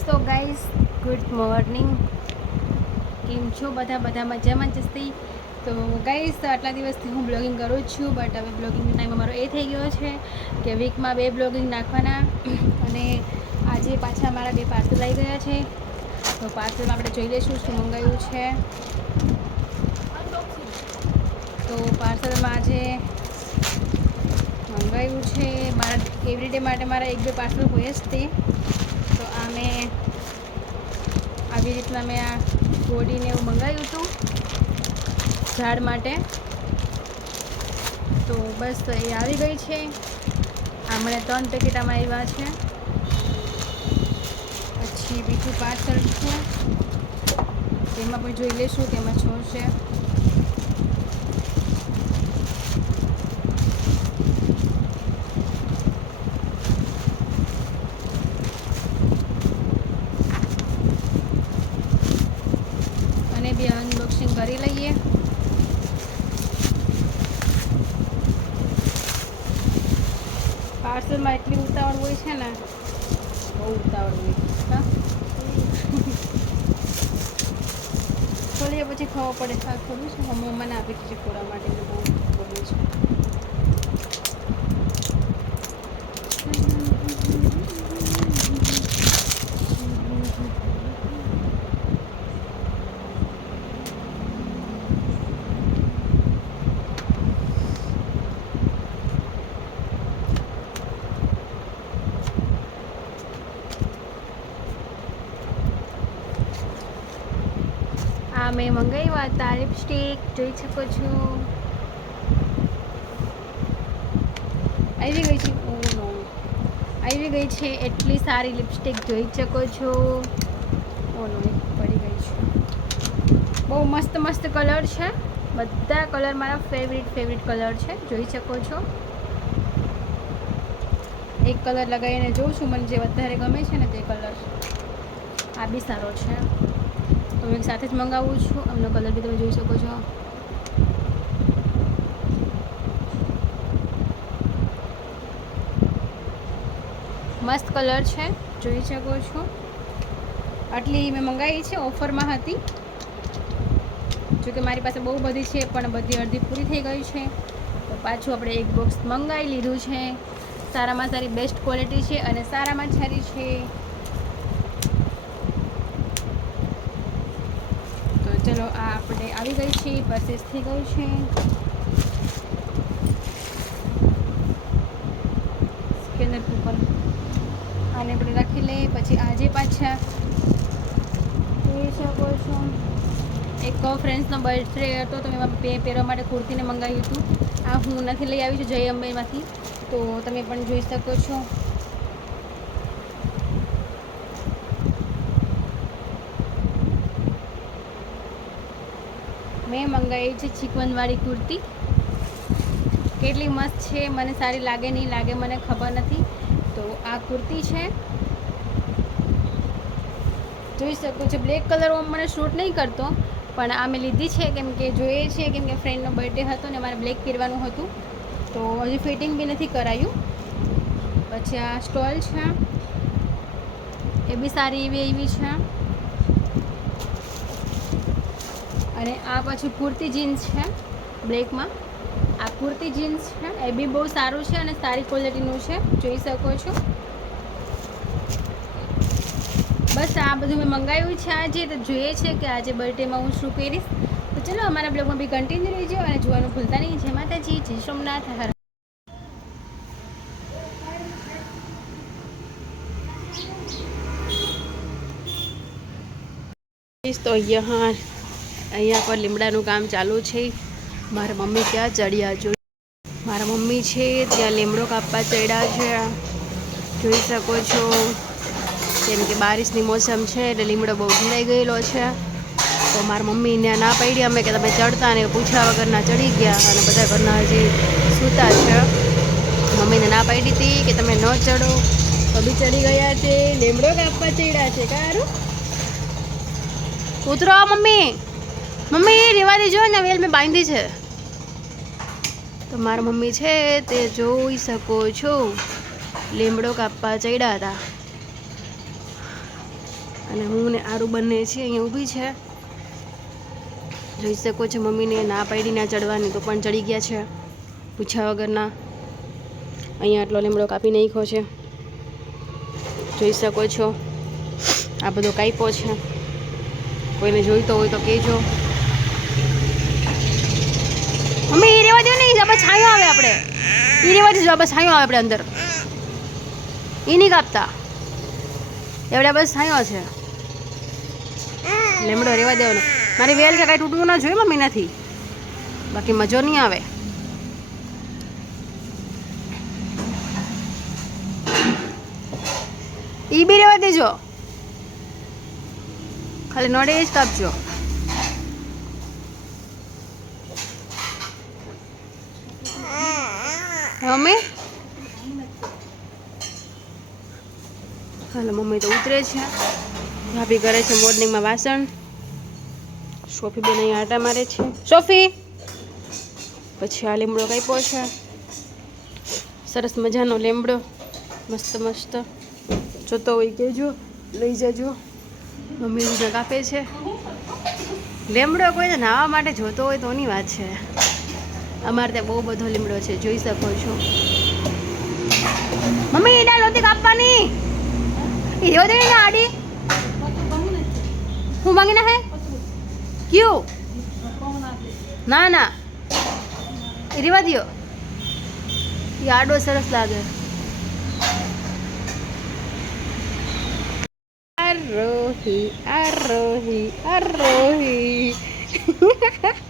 So guys good morning કેમ છો બધા? બધા મજામાં જસ્તી તો ગાઈઝ આટલા દિવસથી હું બ્લોગિંગ કરું છું બટ હવે બ્લોગિંગનો ટાઈમ અમારો એ થઈ ગયો છે કે વીકમાં બે બ્લોગિંગ નાખવાના. અને આજે પાછા મારા બે પાર્સલ આવી ગયા છે. તો પાર્સલમાં આપણે જોઈ લઈશું શું મંગાવ્યું છે. તો પાર્સલમાં આજે મંગાવ્યું છે. મારા એવરીડે માટે મારા એક બે પાર્સલ હોય જ તે. તો આ મેં આવી રીતના મેં આ ગોડીને એવું મંગાવ્યું હતું ઝાડ માટે. તો બસ એ આવી ગઈ છે. હમણાં ત્રણ પેકેટ આમાં આવ્યા છે. પછી બીજું પાર્સલ છે. તેમાં પણ જોઈ લઈશું એમાં શું છે અને બી અનબોક્સિંગ કરી લઈએ પાર્સલમાં એટલી ઉતાવળ હોય છે ને, બહુ ઉતાવળ હોય ખોલીએ પછી ખબર પડે, હા ખોલું છે મમ્મી મને આપી દીધી ખોરા માટે બહુ ખોલું છે આ મેં મંગાવ્યા હતા લિપસ્ટિક, જોઈ શકો છો. આવી ગઈ છે, ઓ આવી ગઈ છે, એટલી સારી લિપસ્ટિક જોઈ શકો છો. ઓ નો, એક પડી ગઈ છે. બહુ મસ્ત મસ્ત કલર છે. બધા કલર મારા ફેવરિટ ફેવરિટ કલર છે. જોઈ શકો છો. એક કલર લગાવીને જોઉં છું, મને જે વધારે ગમે છે ને તે કલર. આ બી સારો છે. તો હું એક સાથે જ મંગાવું છું. એમનો કલર બી તમે જોઈ શકો છો. મસ્ત કલર છે. જોઈ શકો છો. આટલી મેં મંગાવી છે, ઓફરમાં હતી. જોકે મારી પાસે બહુ બધી છે, પણ બધી અડધી પૂરી થઈ ગઈ છે. તો પાછું આપણે એક બોક્સ મંગાવી લીધું છે. સારામાં સારી બેસ્ટ ક્વોલિટી છે અને સારામાં સારી છે તો ચલો આ આપણે આવી ગઈ છે બસીસ થઈ ગયું છે સ્કેનર ઉપર. આને આપણે રાખી લઈએ, પછી આજે પાછા જોઈ શકો છો. એક ફ્રેન્ડ્સનો બર્થડે હતો, તો મેં બે પહેરવા માટે કુર્તીને મંગાવ્યું હતું. આ હું નથી લઈ આવી છું, જય અંબેમાંથી તો તમે પણ જોઈ શકો છો. મેં મંગાવી છે ચિકવનવાળી કુર્તી. કેટલી મસ્ત છે, મને સારી લાગે, નહીં લાગે, મને ખબર નથી. તો આ કુર્તી છે. જોઈ શકું છું, બ્લેક કલર મને શૂટ નહીં કરતો, પણ આ મેં લીધી છે, કેમ કે જોઈએ છે, કેમ કે ફ્રેન્ડનો બર્થડે હતો ને, મારે બ્લેક પહેરવાનું હતું. તો હજી ફિટિંગ બી નથી કરાયું. પછી આ સ્ટોલ છે. એ બી સારી એવી એવી છે. અને આ પછી કુર્તી જીન્સ છે, બ્લેકમાં. આ કુર્તી જીન્સ છે, એ બી બહુ સારું છે અને સારી ક્વોલિટીનું છે, જોઈ શકો છો. બસ આ બધું મેં મંગાવ્યું છે આજે, તો જોઈએ છે કે આજે બર્થડેમાં હું શું પહેરીશ. તો ચલો અમારા બ્લોગમાં બી કન્ટિન્યુ રહેજો અને જોવાનું ભૂલતા નહીં. જય માતાજી, જય સોમનાથ હર. તો અહીંયા અહીંયા પર લીમડાનું કામ ચાલુ છે. મારા મમ્મી ત્યાં ચડ્યા જો. મારા મમ્મી છે, ત્યાં લીમડો કાપવા ચડ્યા છે. જોઈ શકો છો. કેમ કે બારિશની મોસમ છે એટલે લીમડો બહુ ભરાઈ ગયેલો છે. તો મારા મમ્મી ત્યાં ના પડી અમે કે તમે ચડતા ને પૂછ્યા વગરના ચડી ગયા અને બધા ઘરના હજી સૂતા છે, મમ્મીને ના પાડી હતી કે તમે ન ચડો. તો બી ચડી ગયા છે. લીમડો કાપવા ચડ્યા છે. કારું? ઉતરો મમ્મી. મમ્મી રેવા દેજો ને, વેલ મેં બાંધી છે. તો મારા મમ્મી છે તે જોઈ શકો છો. લીમડો કાપવા ચડ્યા હતા. અને હું ને આરું બંને છે અહીંયા ઊભી છે. જોઈ શકો છો મમ્મીને ના પાડી, ના ચડવાની, તો પણ ચડી ગયા છે. પૂછ્યા વગરના અહીંયા આટલો લીમડો કાપી નાખ્યો છે. જોઈ શકો છો. આ બધો કાપ્યો છે. કોઈને જોઈતો હોય તો કહેજો મમ્મી એ રેવા દો ને આપણે છાંયો આવે આપણે. એ રેવા દેજો આપણે છાંયો આવે આપણે અંદર. એ નહીં કાપતા. એવડે બસ છાંયો છે. લીમડો રેવા દેવાનો. મારી વેલ છે કાંઈ તૂટવું ના જોઈએ મમ્મી નથી બાકી મજો નહીં આવે. ઈ બી રેવા દેજો. ખાલી નોડે જ કાપજો. મમ્મી હાલો, મમ્મી તો ઉતરે છે. ભાભી કરે છે મોર્નિંગમાં વાસણ. સોફી બેન અહીં આટા મારે છે. સોફી! પછી આ લીમડો કાપ્યો છે. સરસ મજાનો લીમડો. મસ્ત મસ્ત. જોતો હોય કહેજો લઈ જજો. મમ્મી બીજા કાપે છે. લીમડો કોઈને નાહવા માટે જોતો હોય તોની વાત છે. અમારે ત્યાં બહુ બધો લીમડો છે, જોઈ શકો છો. મમ્મી, એના લોતી કાપવાની. એ રેવા દે ને આડી. હું માંગી ના હે ક્યુ? ના ના. એ રેવા દ્યો. એ આડો સરસ લાગે. આરોહી આરોહી આરોહી.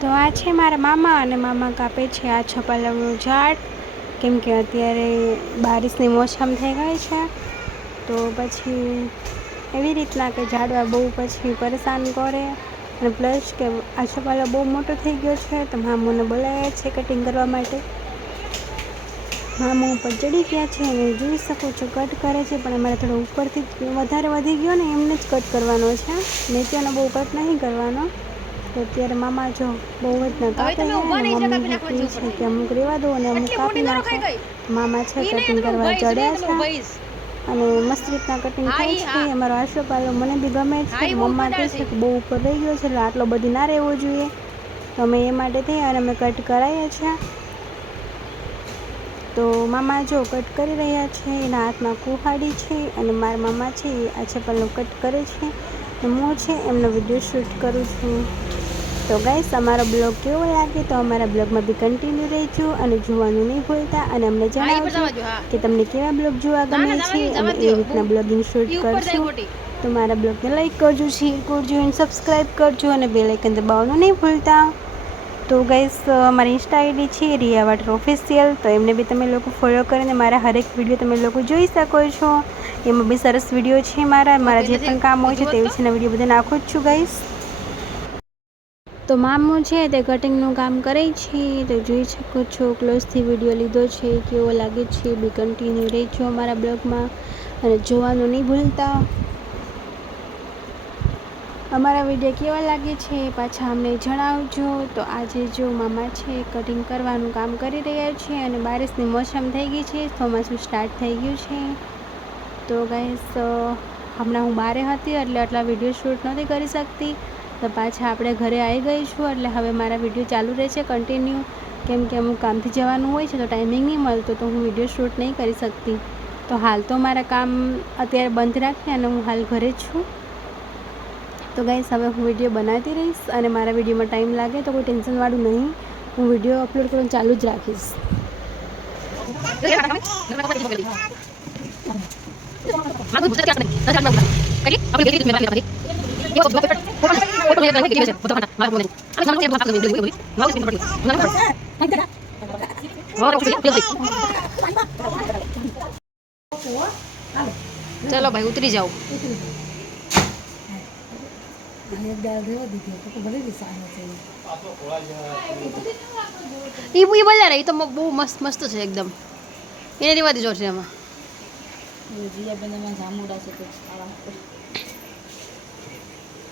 તો આ છે મારા મામા અને મામા કાપે છે આ છપાલવનું ઝાડ. કેમ કે અત્યારે બારિશની મોસમ થઈ ગઈ છે. તો પછી એવી રીતના કે ઝાડવા બહુ પછી પરેશાન કરે. અને પ્લસ કે આ છપાલો બહુ મોટો થઈ ગયો છે, તો મામોને બોલાવ્યા છે કટિંગ કરવા માટે. મામા ઉપર ચડી ગયા છે અને જોઈ શકો છો કટ કરે છે પણ અમારે થોડો ઉપરથી વધારે વધી ગયો ને એમને જ કટ કરવાનો છે. નીચેનો બહુ કટ નહીં કરવાનો. તો અત્યારે મામા જો બહુ જ ના કાપે મમ્મી છે કે અમુક રેવા દો અને અમુક કાપી નાખો. મામા છે કટિંગ કરવા ચડ્યા છે. અને મસ્ત રીતના કટિંગ થાય છે અમારો આશરો પાલો મને બી ગમે છે મમ્મા કહે છે કે બહુ ઉપર રહી ગયો છે એટલે આટલો બધી ના રહેવો જોઈએ. તો અમે એ માટે થઈ અને અમે કટ કરાવીએ છીએ તો મામા જો કટ કરી રહ્યા છે એના હાથમાં કુહાડી છે અને મારા મામા છે એ આ ચપ્પલનો કટ કરે છે મો હું છે એમનો વીડિયો શૂટ કરું છું. તો ગાઈસ અમારો બ્લોગ કેવો લાગે તો અમારા બ્લોગમાં બી કન્ટિન્યુ રહેજો અને જોવાનું નહીં ભૂલતા અને અમને જણાવજો કે તમને કેવા બ્લોગ જોવા ગમે છે અને એ રીતના બ્લોગિંગ શૂટ કરશું. તો મારા બ્લોગને લાઈક કરજો શેર કરજો અને સબસ્ક્રાઈબ કરજો અને બે લાઇકન દબાવવાનું નહીં ભૂલતા. તો ગાઈસ મારી ઇન્સ્ટા આઈડી છે રિયા વાટર ઓફિશિયલ તો એમને બી તમે લોકો ફોલો કરીને મારા હરેક વીડિયો તમે લોકો જોઈ શકો છો. એમાં બી સરસ વીડિયો છે મારા મારા જે પણ કામ હોય છે તે વિશેના વીડિયો બધા નાખું જ છું ગાઈસ તો મામું છે તે કટિંગનું કામ કરે છે તો જોઈ શકો છો ક્લોઝથી વીડિયો લીધો છે કેવો લાગે છે બી કન્ટિન્યુ રહેજો અમારા બ્લોગમાં અને જોવાનું નહીં ભૂલતા. અમારા વીડિયો કેવા લાગે છે પાછા અમને જણાવજો. તો આજે જો મામા છે કટિંગ કરવાનું કામ કરી રહ્યા છે અને બારિશની મોસમ થઈ ગઈ છે ચોમાસું સ્ટાર્ટ થઈ ગયું છે. તો ગાઈસ હમણાં હું બારે હતી એટલે આટલા વીડિયો શૂટ નહોતી કરી શકતી. તો પાછા આપણે ઘરે આવી ગઈ છું એટલે હવે મારા વીડિયો ચાલુ રહેશે કન્ટિન્યુ કેમ કે અમુક કામથી જવાનું હોય છે તો ટાઈમિંગ નહીં મળતો, તો હું વીડિયો શૂટ નહીં કરી શકતી. તો હાલ તો મારા કામ અત્યારે બંધ રાખી અને હું હાલ ઘરે જ છું. તો ગાઈસ હવે હું વીડિયો બનાવતી રહીશ અને મારા વિડીયોમાં ટાઈમ લાગે તો કોઈ ટેન્શનવાળું નહીં. હું વીડિયો અપલોડ કરવાનું ચાલુ જ રાખીશ. કરી આપણે ચલો ભાઈ, ઉતરી જાઓ. એ એ બોલ્યા એ તો મ- બહુ મસ્ત મસ્ત છે એકદમ. એને રેવા દેજો છે એમાં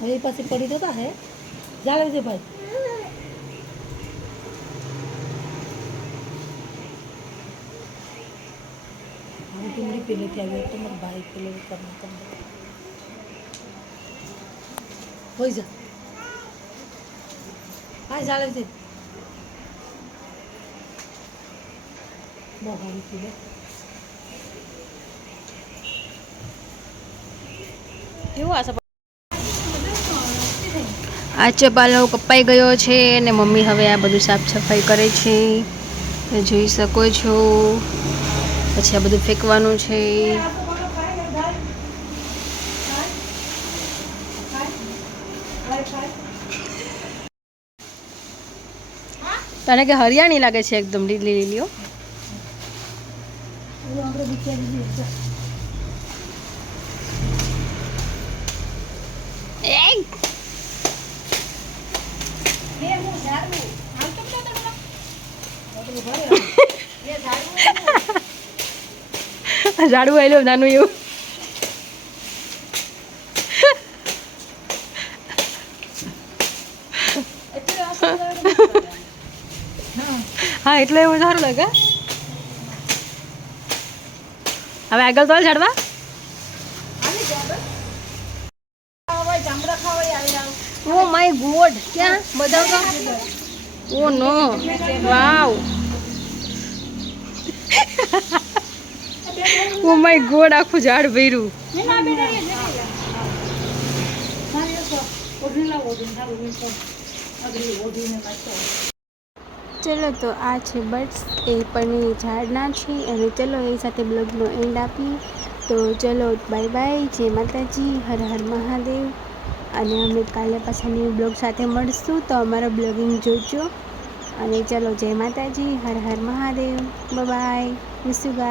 હવે પાસે પડી જતા હે. જાળવી દે ભાઈ. ટીમડી પેલેથી આવ્યો તો મારા ભાઈ પેલે તમને હોઈ જા. હા, ચાલે છે. બહુ સારી પીલે કેવું આ આચે પાલવ કપાઈ ગયો છે ને મમ્મી હવે આ બધું સાફ સફાઈ કરે છે. જોઈ શકો છો. પછી આ બધું ફેંકવાનું છે. તને કે હરિયાણી લાગે છે એકદમ લીલી લીલીઓ! ઝાડવું આવેલું નાનું એવું એટલે એવું સારું લાગે. હવે આગળ તો ચડવા ઓ માય ગોડ, ક્યાં? બધા ઓ નો, વાવ. ઓ માય ગોડ, આખું ઝાડ ભર્યું. ચલો તો આ છે બર્ડ્સ એ પણ ઝાડના છે. અને ચલો એ સાથે બ્લોગનો એન્ડ આપી તો ચલો, બાય બાય, જય માતાજી, હર હર મહાદેવ. અને અમે કાલે પાછા ન્યૂ બ્લોગ સાથે મળશું, તો અમારો બ્લોગિંગ જોજો. અને ચલો, જય માતાજી, હર હર મહાદેવ. બાય મિસ ગાય